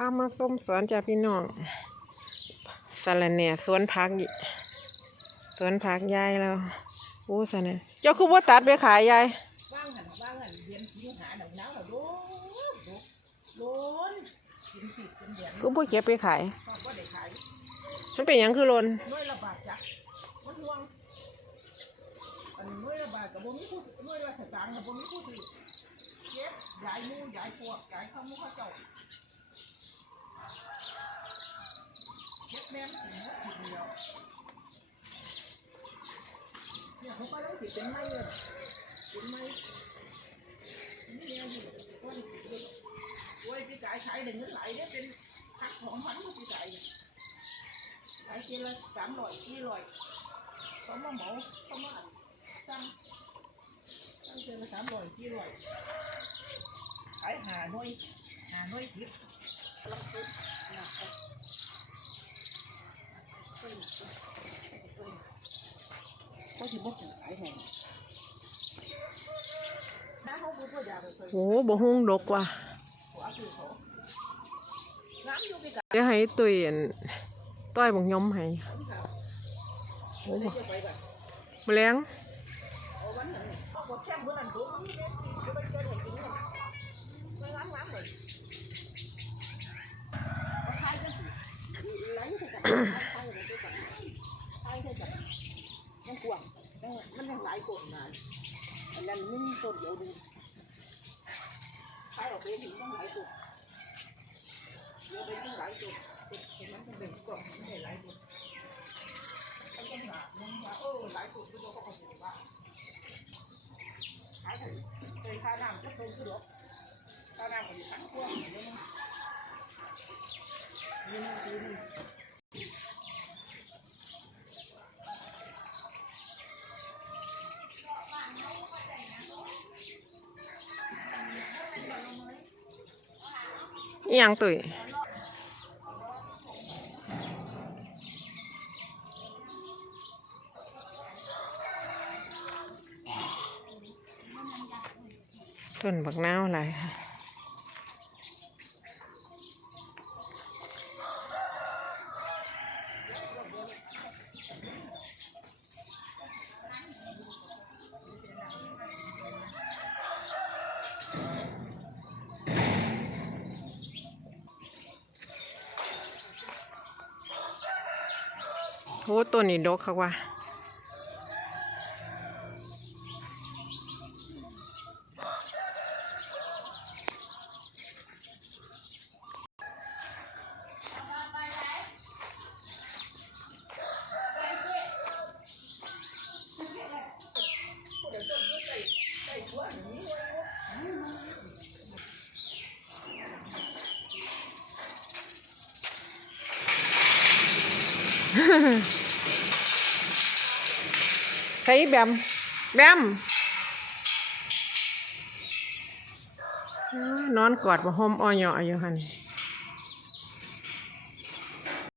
พามาส้มสวนจ้าพี่น้องสาระแหน่สวนผักสวนผักยายแล้วโอ้สะเนี่ยเจ้าคือว่าตัดไปขายยายว่างหันว่างหันเรียนสิงหาหนาวหนาวแล้วโดนโดนกินผิดกินเดือนคือบ่เก็บไปขายมันเป็นยังคือหลนน่วยละบาทจ้ะมันห่วงอันน่วยละบาทกับบ่มีผู้น่วยละสตางค์กับบ่มีผู้ถือเก็บยายมูยายพวกยายข้าวมูข้าวเจ้า nhiều không có lấy thì chuyện may rồi chuyện may không nghe gì có gì chuyện được quay cái cải cải đừng nó lại đó trên khắc hỏng hắn của cái cải cải kia là tám loại kia loại không có mẫu không có ảnh xăng xăng kia là tám loại kia loại cải hà nuôi hà nuôi thiệt. lắm lắm โอ้บ่ฮุงดกว่ะ หัวคือเขาน้ำอยู่ไปกับ เดี๋ยวให้ตุยอันต้อยบักยมให้ เขาที่เขา โอ้ เขา บ่ จะไปแบบ แมลง เอาวันนั้นเนี่ยเอาบอกแค่เมื่ കൊടുന്നാൽ എല്ലാം നിന്നോട് ജോലി ആരോ പേര് không lại cuộc vô bên không lại cuộc thì nó không đừng cuộc không thể lại cuộc anh không ngả muốn ngả ô lại cuộc tôi đâu có còn gì mà thái thử thì khai làm rất đơn cứ được khai làm còn gì khác อีหยังตุยต้นบักนาวอะไรค่ะ โอ้ต้นนี้ดกค่ะว่ะ ใครแบม แบม นอนกอดบ่หอมอ่อยออยู่หัน